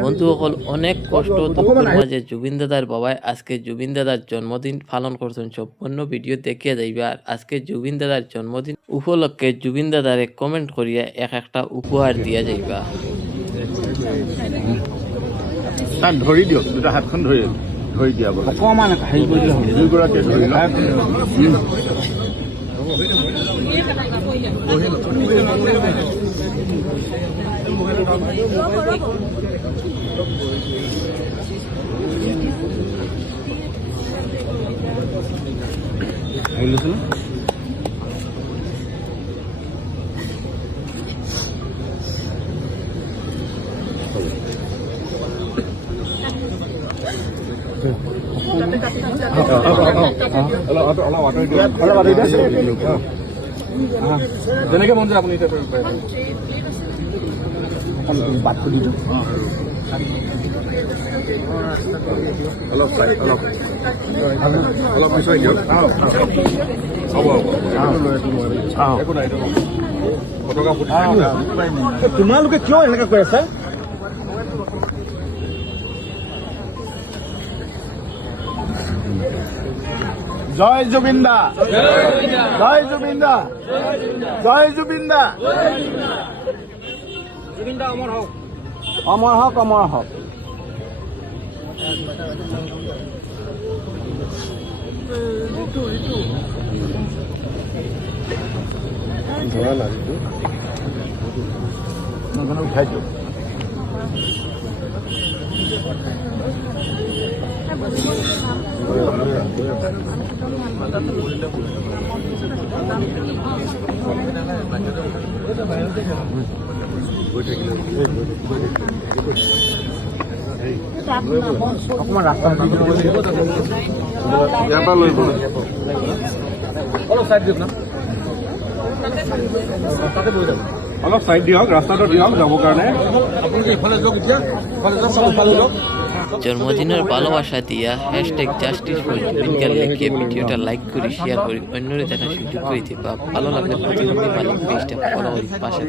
বন্ধুসকল অনেক কষ্ট দুঃখের মাঝে জুবিন দাদার বাবাই আজকে জুবিন দাদার জন্মদিন পালন করছেন। সম্পূর্ণ ভিডিও দেখিয়ে যাইবে। আর আজকে জুবিন দাদার জন্মদিন উপলক্ষে জুবিন দাদারে কমেন্ট করিয়া একটা উপহার দিয়া যাইবা। ধৰি দিয়ক, দুটা হাতখন ধৰি দিয়া অকণমান হেৰি কৰি দিয়ক, দুয়োগৰাকীয়ে ধৰি লৈছোঁ। যেনেকে মন যায় আপুনি বাট কৰি দিওঁ। অলপ পিছুৱাই দিয়ক। হ'ব একো নাই, তোমালোকে কিয় এনেকুৱা কৰি আছা? জয় জুবিন দা, জয় জুবিন দা, জয় জুবিন দা, জুবিন দা অমৰ হওক, অমৰ হওক, অমৰ হওক। ধৰা লাগিছে উঠাই দিয়ক। অকণমান ৰাস্তা ইয়াৰ পৰা লৈ অলপ চাইড দিয়ক না, তাতে বহি যাব। অলপ চাইড দিয়ক, ৰাস্তাটো দিয়ক যাবৰ কাৰণে। আপুনি ইফালে যাওক, এতিয়া ইফালে যাওক, ইফালে যাওক। জন্মদিনের ভালোবাসা দিয়া #জাস্টিস ফর জুবিনকে লিখে ভিডিওটা লাইক করে শেয়ার করে অন্যরে দেখার সুযোগ করে দিবা। ভালো লাগলে প্রতিদিন পেজটা ফলো করে পাশে